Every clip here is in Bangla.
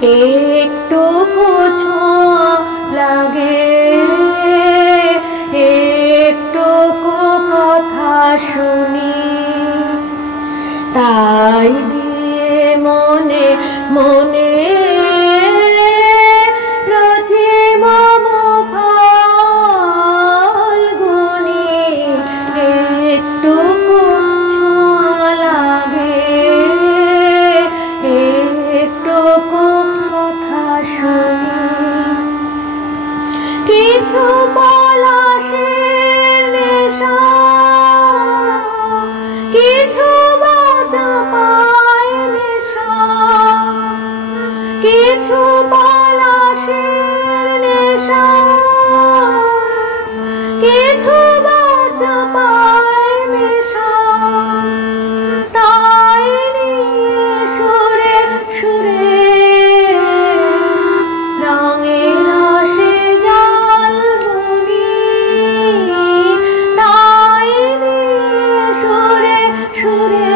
একটুকু ছোঁয়া লাগে, একটুকু কথা শুনি, তাই দিয়ে মনে মনে রচি মম ফাল্গুনি। একটুকু ছোঁয়া লাগে, একটুকু কথা শুনি, কিছু পলাশের নেশা, কিছু চাঁপায় নেশা, কিছু পলাশের নেশা, কিছু চাঁপায় নেশা, তাই নিয়ে সুরে সুরে রঙের রসে জাল বুনি, তাই নিয়ে সুরে সুরে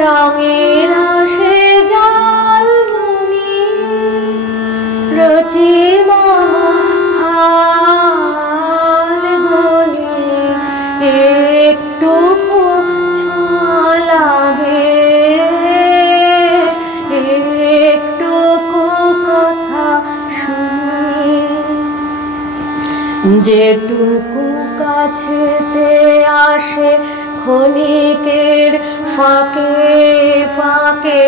রঙের রসে জাল বুনি। রচি মম ফাল্গুনি, একটুকু ছোঁয়া লাগে, একটুকু কথা শুনি, যেটুকু কাছেতে আসে ক্ষণিকের ফাঁকে ফাঁকে,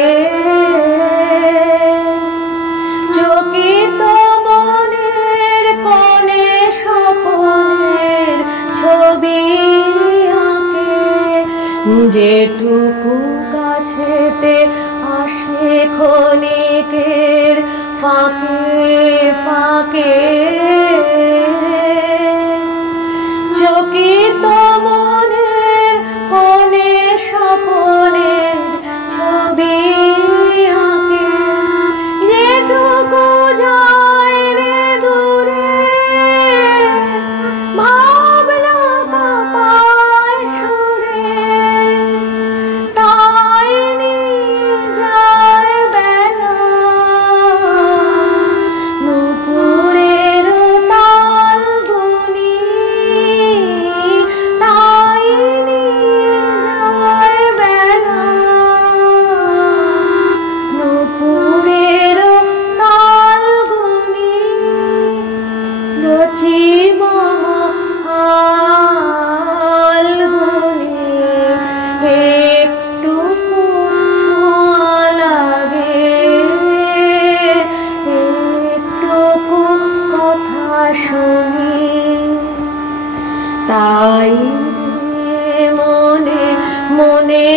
চকিত মনের কোণে স্বপনের ছবি আঁকে, যেটুকু কাছেতে আসে ক্ষণিকের ফাঁকে ফাঁকে, চকিত মনের কোণে স্বপনের ছবি আঁকে, যেটুকু যায় রে দূরে ভাবনা কাঁপায় সুরে, তাই নিয়ে যায় বেলা নুপুরের তাল বুনি, তাই নিয়ে যায় বেলা নুপুরের তাল বুনি। রচি মম ফাল্গুনি, একটুকু ছোঁয়া লাগে, একটুকু কথা শুনি, তাই মনে মনে